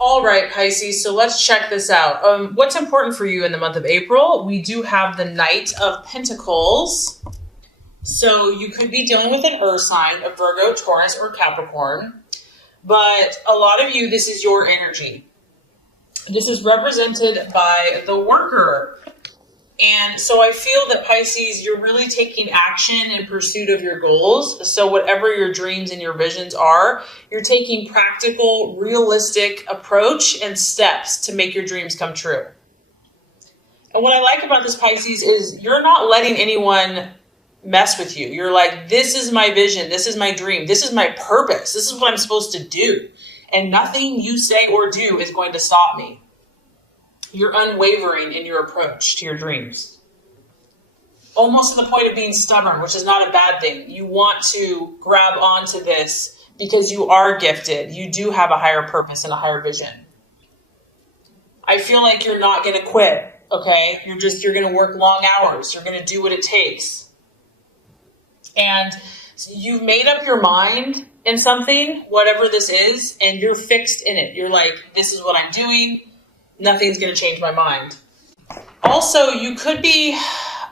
All right, Pisces, so let's check this out. What's important for you in the month of April? We do have the Knight of Pentacles. So you could be dealing with an earth sign, a Virgo, Taurus, or Capricorn. But a lot of you, this is your energy. This is represented by the worker. And so I feel that Pisces, you're really taking action in pursuit of your goals. So whatever your dreams and your visions are, you're taking practical, realistic approach and steps to make your dreams come true. And what I like about this, Pisces, is you're not letting anyone mess with you. You're like, this is my vision. This is my dream. This is my purpose. This is what I'm supposed to do. And nothing you say or do is going to stop me. You're unwavering in your approach to your dreams. Almost to the point of being stubborn, which is not a bad thing. You want to grab onto this because you are gifted. You do have a higher purpose and a higher vision. I feel like you're not going to quit, okay? You're going to work long hours. You're going to do what it takes. And you've made up your mind in something, whatever this is, and you're fixed in it. You're like, this is what I'm doing. Nothing's going to change my mind. Also, you could be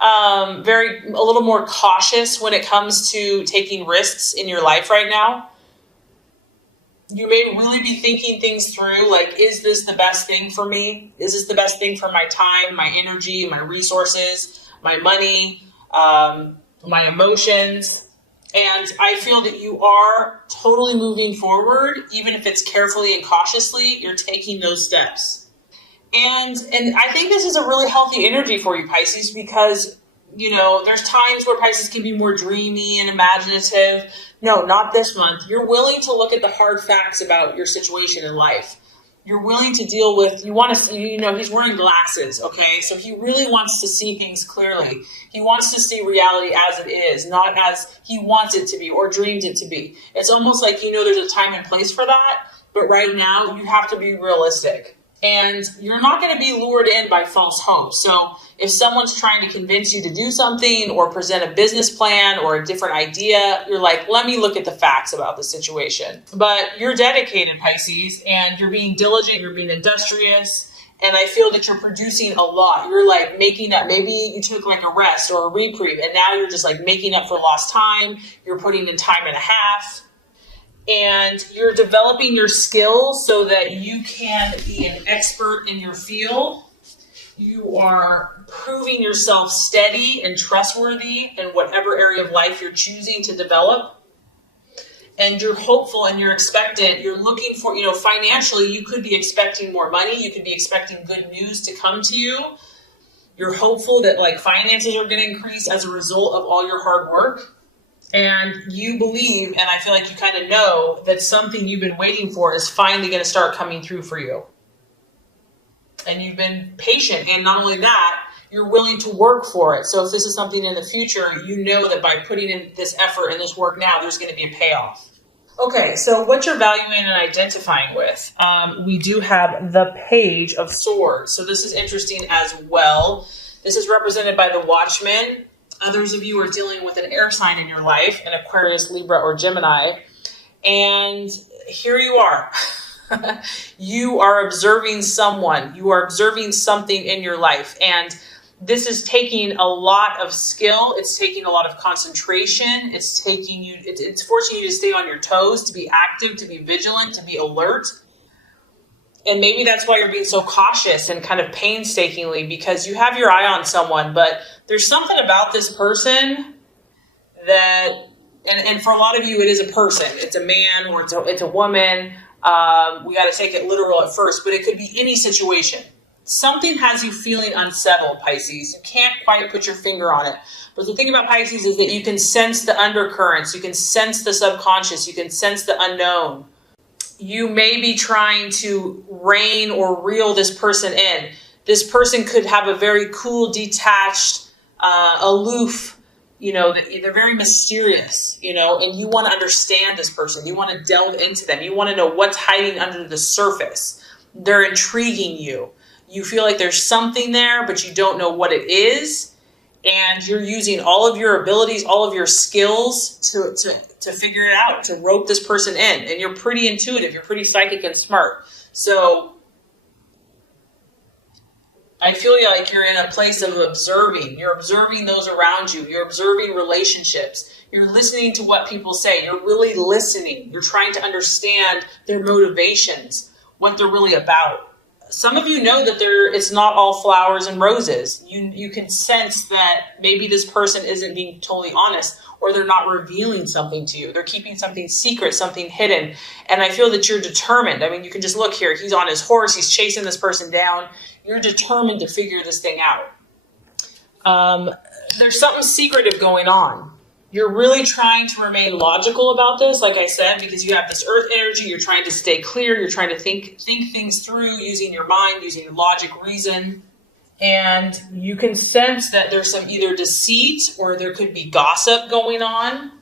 a little more cautious when it comes to taking risks in your life right now. You may really be thinking things through, like, is this the best thing for me? Is this the best thing for my time, my energy, my resources, my money, my emotions? And I feel that you are totally moving forward, even if it's carefully and cautiously, you're taking those steps. And I think this is a really healthy energy for you, Pisces, because, there's times where Pisces can be more dreamy and imaginative. No, not this month. You're willing to look at the hard facts about your situation in life. You're willing to deal with, he's wearing glasses, okay? So he really wants to see things clearly. He wants to see reality as it is, not as he wants it to be or dreams it to be. It's almost like, there's a time and place for that. But right now, you have to be realistic. And you're not going to be lured in by false hope. So if someone's trying to convince you to do something or present a business plan or a different idea, you're like, let me look at the facts about the situation. But you're dedicated, Pisces, and you're being diligent, you're being industrious. And I feel that you're producing a lot. You're like making up. Maybe you took like a rest or a reprieve, and now you're just like making up for lost time. You're putting in time and a half. And you're developing your skills so that you can be an expert in your field. You are proving yourself steady and trustworthy in whatever area of life you're choosing to develop. And you're hopeful and you're expectant. You're looking for, financially, you could be expecting more money. You could be expecting good news to come to you. You're hopeful that finances are going to increase as a result of all your hard work. And you believe, and I feel like you kind of know, that something you've been waiting for is finally going to start coming through for you. And you've been patient. And not only that, you're willing to work for it. So if this is something in the future, you know that by putting in this effort and this work now, there's going to be a payoff. Okay, so what you're valuing and identifying with. We do have the Page of Swords. So this is interesting as well. This is represented by the Watchman. Others of you are dealing with an air sign in your life, an Aquarius, Libra, or Gemini. And here you are. You are observing someone. You are observing something in your life. And this is taking a lot of skill. It's taking a lot of concentration. It's forcing you to stay on your toes, to be active, to be vigilant, to be alert. And maybe that's why you're being so cautious and kind of painstakingly, because you have your eye on someone, but there's something about this person that, and for a lot of you, it is a person. It's a man or it's a woman. We got to take it literal at first, but it could be any situation. Something has you feeling unsettled, Pisces. You can't quite put your finger on it. But the thing about Pisces is that you can sense the undercurrents. You can sense the subconscious. You can sense the unknown. You may be trying to rein or reel this person in. This person could have a very cool, detached, aloof, they're very mysterious, and you want to understand this person. You want to delve into them. You want to know what's hiding under the surface. They're intriguing you. You feel like there's something there, but you don't know what it is. And you're using all of your abilities, all of your skills to figure it out, to rope this person in. And you're pretty intuitive. You're pretty psychic and smart. So I feel like you're in a place of observing. You're observing those around you. You're observing relationships. You're listening to what people say. You're really listening. You're trying to understand their motivations, what they're really about. Some of you know that it's not all flowers and roses. You can sense that maybe this person isn't being totally honest, or they're not revealing something to you. They're keeping something secret, something hidden. And I feel that you're determined. I mean, you can just look here. He's on his horse. He's chasing this person down. You're determined to figure this thing out. There's something secretive going on. You're really trying to remain logical about this, like I said, because you have this earth energy. You're trying to stay clear. You're trying to think things through using your mind, using logic, reason. And you can sense that there's some either deceit or there could be gossip going on.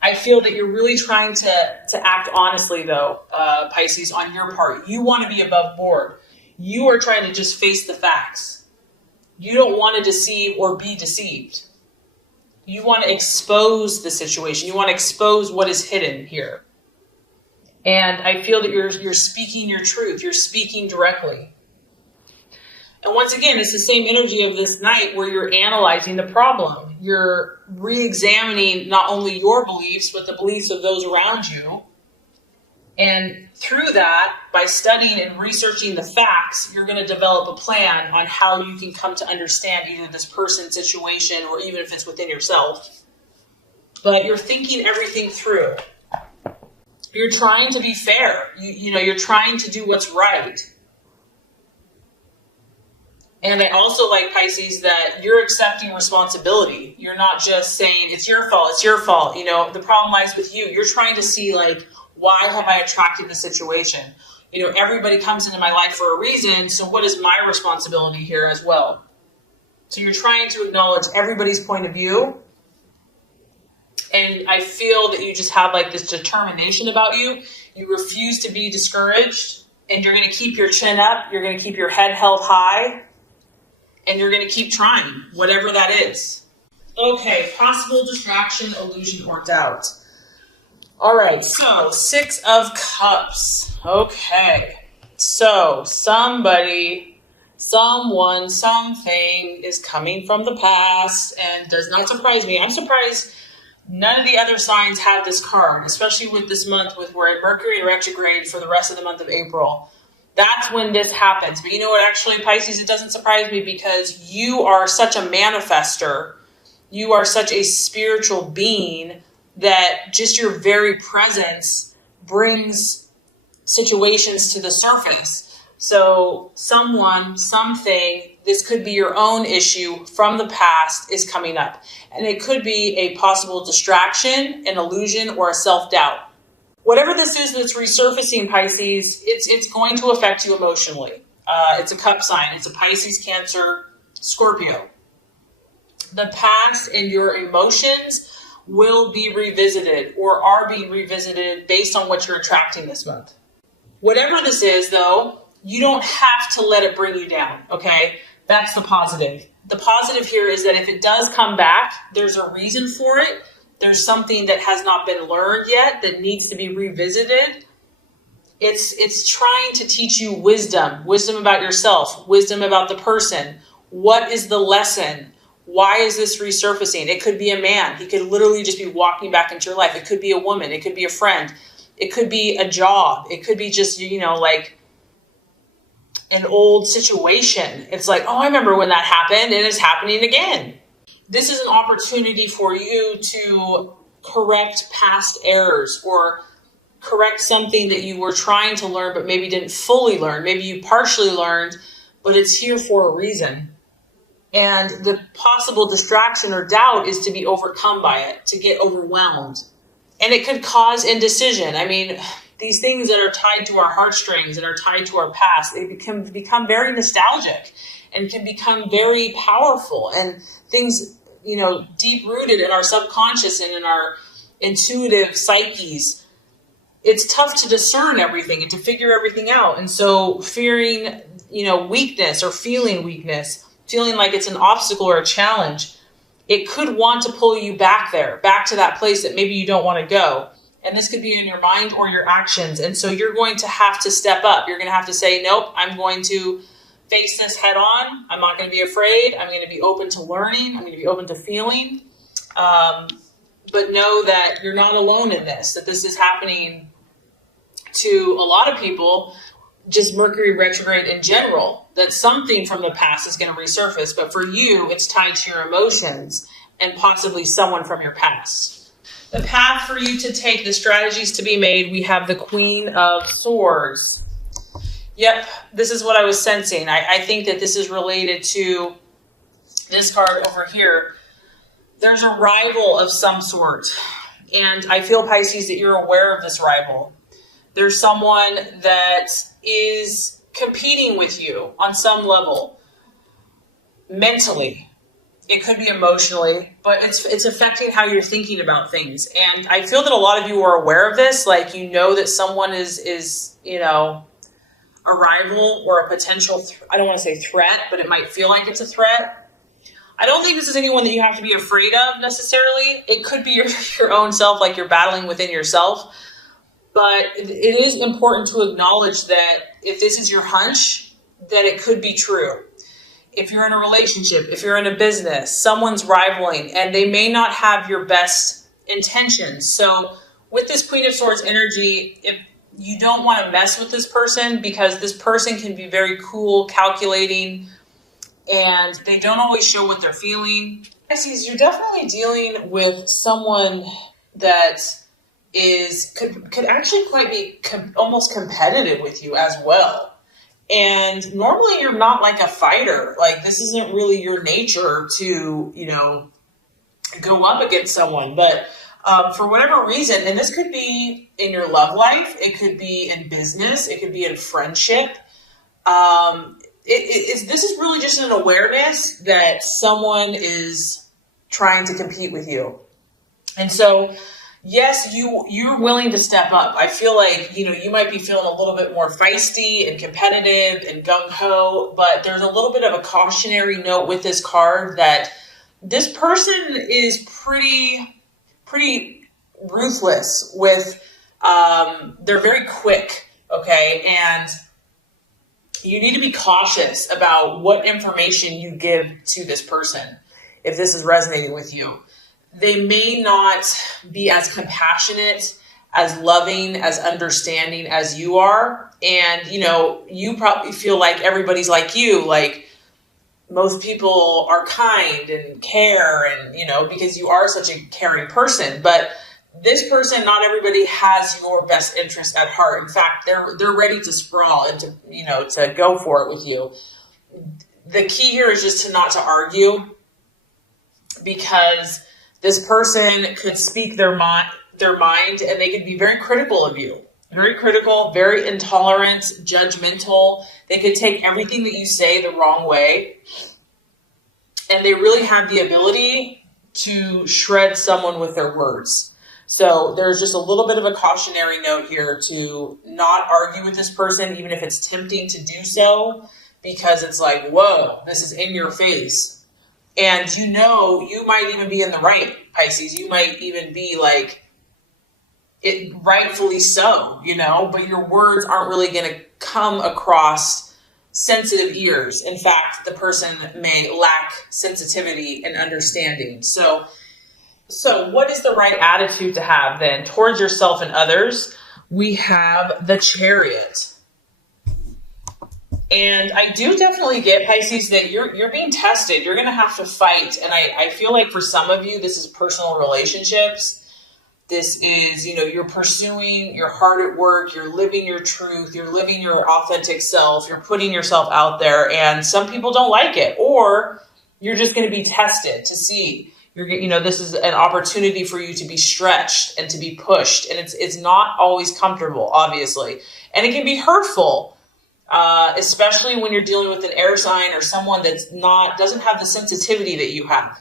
I feel that you're really trying to act honestly, though, Pisces, on your part. You want to be above board. You are trying to just face the facts. You don't want to deceive or be deceived. You want to expose the situation. You want to expose what is hidden here. And I feel that you're speaking your truth. You're speaking directly. And once again, it's the same energy of this night where you're analyzing the problem. You're re-examining not only your beliefs, but the beliefs of those around you. And through that, by studying and researching the facts, you're going to develop a plan on how you can come to understand either this person's situation or even if it's within yourself. But you're thinking everything through. You're trying to be fair. You're trying to do what's right. And I also like, Pisces, that you're accepting responsibility. You're not just saying, it's your fault, it's your fault. The problem lies with you. You're trying to see, why have I attracted the situation? Everybody comes into my life for a reason, so what is my responsibility here as well? So you're trying to acknowledge everybody's point of view. And I feel that you just have this determination about you. You refuse to be discouraged, and you're going to keep your chin up. You're going to keep your head held high, and you're going to keep trying, whatever that is. Okay, possible distraction, illusion, or doubt. All right, so 6 of Cups. Okay, so somebody, someone, something is coming from the past and does not surprise me. I'm surprised none of the other signs have this card, especially with this month with we're at Mercury retrograde for the rest of the month of April. That's when this happens. But you know what, actually, Pisces, it doesn't surprise me because you are such a manifester. You are such a spiritual being that just your very presence brings situations to the surface. So someone, something, this could be your own issue from the past is coming up. And it could be a possible distraction, an illusion, or a self-doubt. Whatever this is that's resurfacing, Pisces, it's going to affect you emotionally. It's a cup sign. It's a Pisces, Cancer, Scorpio. The past and your emotions will be revisited or are being revisited based on what you're attracting this month. Whatever this is, though, you don't have to let it bring you down, okay? That's the positive. The positive here is that if it does come back, there's a reason for it. There's something that has not been learned yet that needs to be revisited. It's trying to teach you wisdom about yourself, wisdom about the person. What is the lesson? Why is this resurfacing? It could be a man. He could literally just be walking back into your life. It could be a woman. It could be a friend. It could be a job. It could be just, an old situation. It's like, oh, I remember when that happened and it's happening again. This is an opportunity for you to correct past errors or correct something that you were trying to learn but maybe didn't fully learn. Maybe you partially learned, but it's here for a reason. And the possible distraction or doubt is to be overcome by it, to get overwhelmed. And it could cause indecision. I mean, these things that are tied to our heartstrings and are tied to our past, they become very nostalgic and can become very powerful. And things, deep-rooted in our subconscious and in our intuitive psyches, it's tough to discern everything and to figure everything out. And so fearing, weakness or feeling weakness feeling like it's an obstacle or a challenge, it could want to pull you back there, back to that place that maybe you don't want to go. And this could be in your mind or your actions. And so you're going to have to step up. You're going to have to say, nope, I'm going to face this head on. I'm not going to be afraid. I'm going to be open to learning. I'm going to be open to feeling. But know that you're not alone in this, that this is happening to a lot of people, just Mercury retrograde in general, that something from the past is going to resurface. But for you, it's tied to your emotions and possibly someone from your past. The path for you to take, the strategies to be made, we have the Queen of Swords. Yep, this is what I was sensing. I think that this is related to this card over here. There's a rival of some sort. And I feel, Pisces, that you're aware of this rival. There's someone that is competing with you on some level. Mentally. It could be emotionally, but it's affecting how you're thinking about things. And I feel that a lot of you are aware of this. Like, you know that someone is a rival or a potential, I don't want to say threat, but it might feel like it's a threat. I don't think this is anyone that you have to be afraid of necessarily. It could be your own self, like you're battling within yourself. But it is important to acknowledge that if this is your hunch, that it could be true. If you're in a relationship, if you're in a business, someone's rivaling and they may not have your best intentions. So with this Queen of Swords energy, if you don't want to mess with this person, because this person can be very cool, calculating, and they don't always show what they're feeling. Pisces, you're definitely dealing with someone that could actually quite be almost competitive with you as well. And normally you're not like a fighter. Like, this isn't really your nature to, go up against someone. But for whatever reason, and this could be in your love life, it could be in business, it could be in friendship. This is really just an awareness that someone is trying to compete with you. And so, yes, you're willing to step up. I feel like, you might be feeling a little bit more feisty and competitive and gung-ho, but there's a little bit of a cautionary note with this card that this person is pretty ruthless with, they're very quick, okay? And you need to be cautious about what information you give to this person if this is resonating with you. They may not be as compassionate, as loving, as understanding as you are. And, you probably feel like everybody's like you, like most people are kind and care and, because you are such a caring person. But this person, not everybody has your best interest at heart. In fact, they're ready to sprawl and to go for it with you. The key here is just not to argue, because this person could speak their mind, and they could be very critical of you. Very critical, very intolerant, judgmental. They could take everything that you say the wrong way. And they really have the ability to shred someone with their words. So there's just a little bit of a cautionary note here to not argue with this person, even if it's tempting to do so, because it's like, whoa, this is in your face. And you might even be in the right, Pisces. You might even be like, it rightfully so, but your words aren't really going to come across sensitive ears. In fact, the person may lack sensitivity and understanding. So what is the right attitude to have then towards yourself and others? We have the Chariot. And I do definitely get, Pisces, that you're being tested. You're going to have to fight. And I feel like for some of you, this is personal relationships. This is, you're pursuing your heart at work. You're living your truth. You're living your authentic self. You're putting yourself out there. And some people don't like it. Or you're just going to be tested to see. This is an opportunity for you to be stretched and to be pushed. And it's not always comfortable, obviously. And it can be hurtful. Especially when you're dealing with an air sign or someone doesn't have the sensitivity that you have,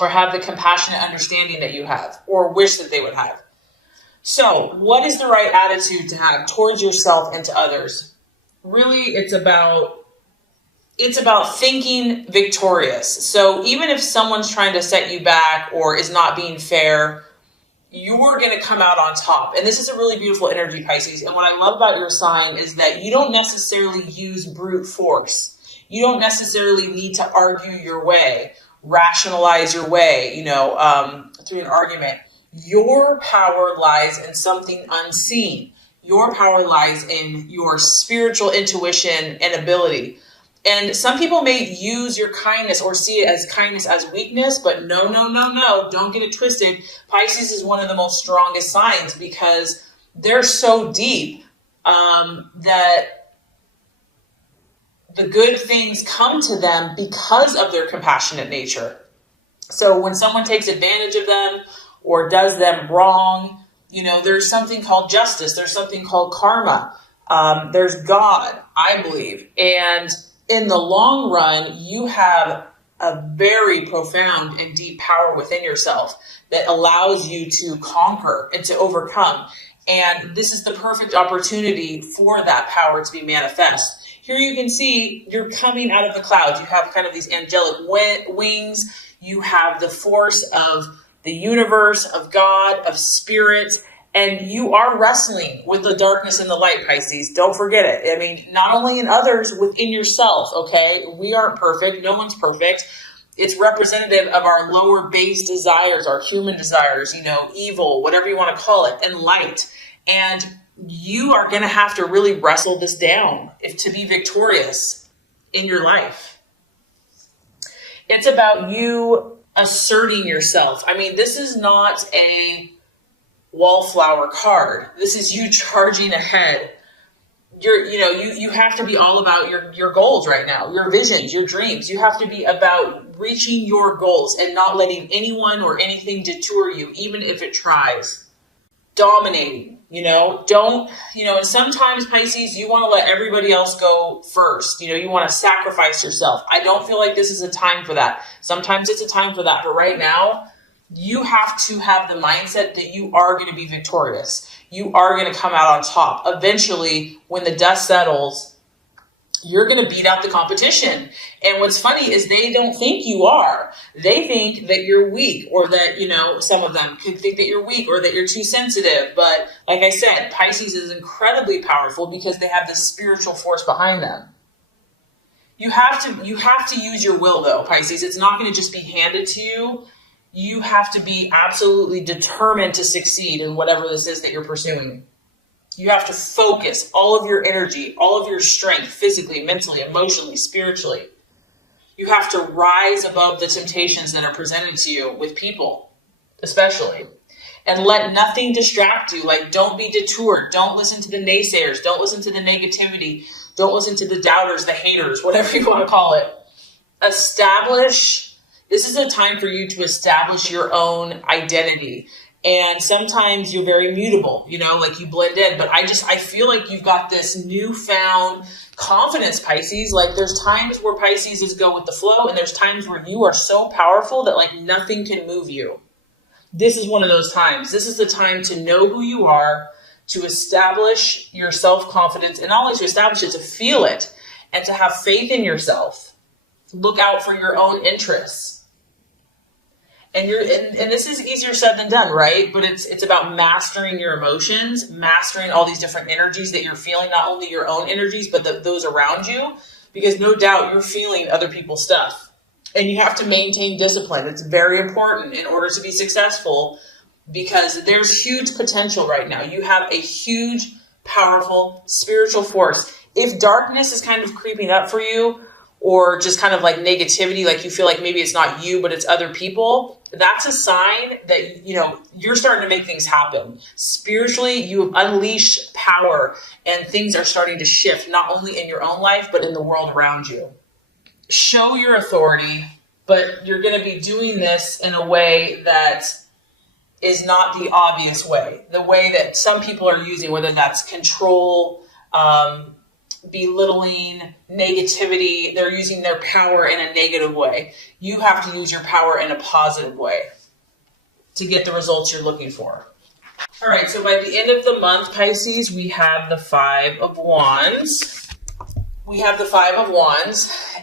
or have the compassionate understanding that you have, or wish that they would have. So what is the right attitude to have towards yourself and to others? Really, it's about it's about thinking victorious. So even if someone's trying to set you back or is not being fair, you're going to come out on top. And this is a really beautiful energy, Pisces. And what I love about your sign is that you don't necessarily use brute force. You don't necessarily need to argue your way, rationalize your way, through an argument. Your power lies in something unseen. Your power lies in your spiritual intuition and ability. And some people may use your kindness or see it as kindness as weakness, but no, don't get it twisted. Pisces is one of the most strongest signs because they're so deep that the good things come to them because of their compassionate nature. So when someone takes advantage of them or does them wrong, there's something called justice. There's something called karma. There's God, I believe. And in the long run, you have a very profound and deep power within yourself that allows you to conquer and to overcome. And this is the perfect opportunity for that power to be manifest. Here you can see you're coming out of the clouds. You have kind of these angelic wings. You have the force of the universe, of God, of spirit. And you are wrestling with the darkness and the light, Pisces. Don't forget it. I mean, not only in others, within yourself, okay? We aren't perfect. No one's perfect. It's representative of our lower base desires, our human desires, evil, whatever you want to call it, and light. And you are going to have to really wrestle this down to be victorious in your life. It's about you asserting yourself. I mean, this is not a wallflower card. This is you charging ahead. You have to be all about your goals right now, your visions, your dreams. You have to be about reaching your goals and not letting anyone or anything detour you, even if it tries. Dominating, and sometimes, Pisces, you want to let everybody else go first. You want to sacrifice yourself. I don't feel like this is a time for that. Sometimes it's a time for that, but right now, you have to have the mindset that you are going to be victorious. You are going to come out on top. Eventually, when the dust settles, you're going to beat out the competition. And what's funny is they don't think you are. They think that you're weak, or that, some of them could think that you're weak or that you're too sensitive. But like I said, Pisces is incredibly powerful because they have this spiritual force behind them. You have to use your will, though, Pisces. It's not going to just be handed to you. You have to be absolutely determined to succeed in whatever this is that you're pursuing. You have to focus all of your energy, all of your strength, physically, mentally, emotionally, spiritually. You have to rise above the temptations that are presented to you with people, especially. And let nothing distract you. Like, don't be detoured. Don't listen to the naysayers. Don't listen to the negativity. Don't listen to the doubters, the haters, whatever you want to call it. This is a time for you to establish your own identity. And sometimes you're very mutable, like you blend in. But I feel like you've got this newfound confidence, Pisces. Like, there's times where Pisces is go with the flow, and there's times where you are so powerful that like nothing can move you. This is one of those times. This is the time to know who you are, to establish your self-confidence, and not only to establish it, to feel it, and to have faith in yourself. Look out for your own interests. And this is easier said than done, right? But it's about mastering your emotions, mastering all these different energies that you're feeling, not only your own energies, but those around you, because no doubt you're feeling other people's stuff. And you have to maintain discipline. It's very important in order to be successful, because there's huge potential right now. You have a huge, powerful spiritual force. If darkness is kind of creeping up for you, or just kind of like negativity, like you feel like maybe it's not you, but it's other people, that's a sign that, you're starting to make things happen. Spiritually, you have unleashed power, and things are starting to shift, not only in your own life, but in the world around you. Show your authority, but you're going to be doing this in a way that is not the obvious way, the way that some people are using, whether that's control, belittling, negativity. They're using their power in a negative way. You have to use your power in a positive way to get the results you're looking for. All right, so by the end of the month, Pisces, we have the Five of Wands.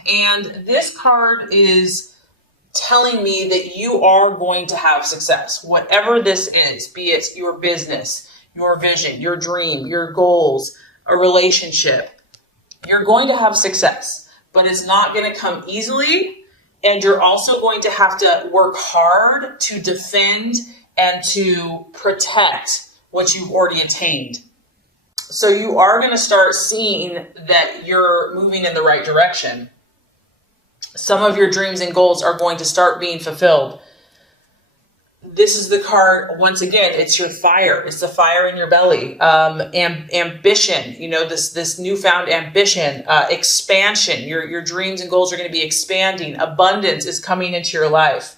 And this card is telling me that you are going to have success, whatever this is, be it your business, your vision, your dream, your goals, a relationship. You're going to have success, but it's not going to come easily. And you're also going to have to work hard to defend and to protect what you've already attained. So you are going to start seeing that you're moving in the right direction. Some of your dreams and goals are going to start being fulfilled. This is the card, once again, it's your fire. It's the fire in your belly. Ambition, this newfound ambition, expansion. Your dreams and goals are going to be expanding. Abundance is coming into your life.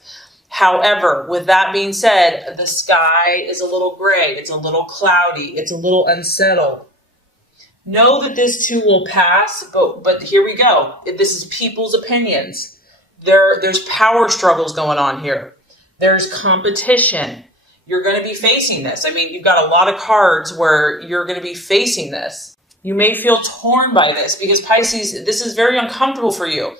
However, with that being said, the sky is a little gray. It's a little cloudy. It's a little unsettled. Know that this too will pass, but here we go. This is people's opinions. There's power struggles going on here. There's competition. You're going to be facing this. I mean, you've got a lot of cards where you're going to be facing this. You may feel torn by this because Pisces, this is very uncomfortable for you.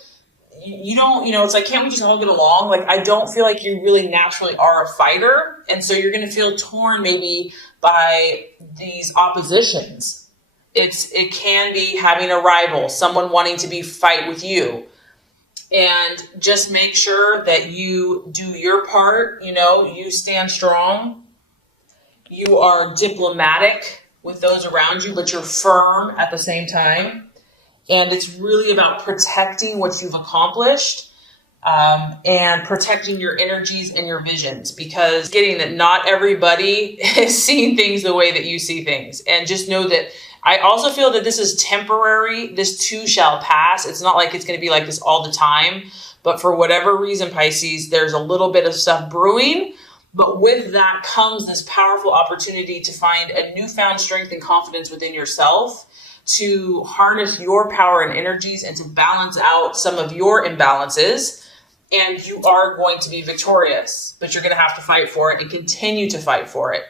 You don't, it's like, can't we just all get along? Like, I don't feel like you really naturally are a fighter. And so you're going to feel torn maybe by these oppositions. It can be having a rival, someone wanting to fight with you. And just make sure that you do your part. You stand strong. You are diplomatic with those around you, but you're firm at the same time. And it's really about protecting what you've accomplished and protecting your energies and your visions, because getting that not everybody is seeing things the way that you see things. And just know that I also feel that this is temporary. This too shall pass. It's not like it's going to be like this all the time. But for whatever reason, Pisces, there's a little bit of stuff brewing. But with that comes this powerful opportunity to find a newfound strength and confidence within yourself, to harness your power and energies and to balance out some of your imbalances. And you are going to be victorious, but you're going to have to fight for it and continue to fight for it.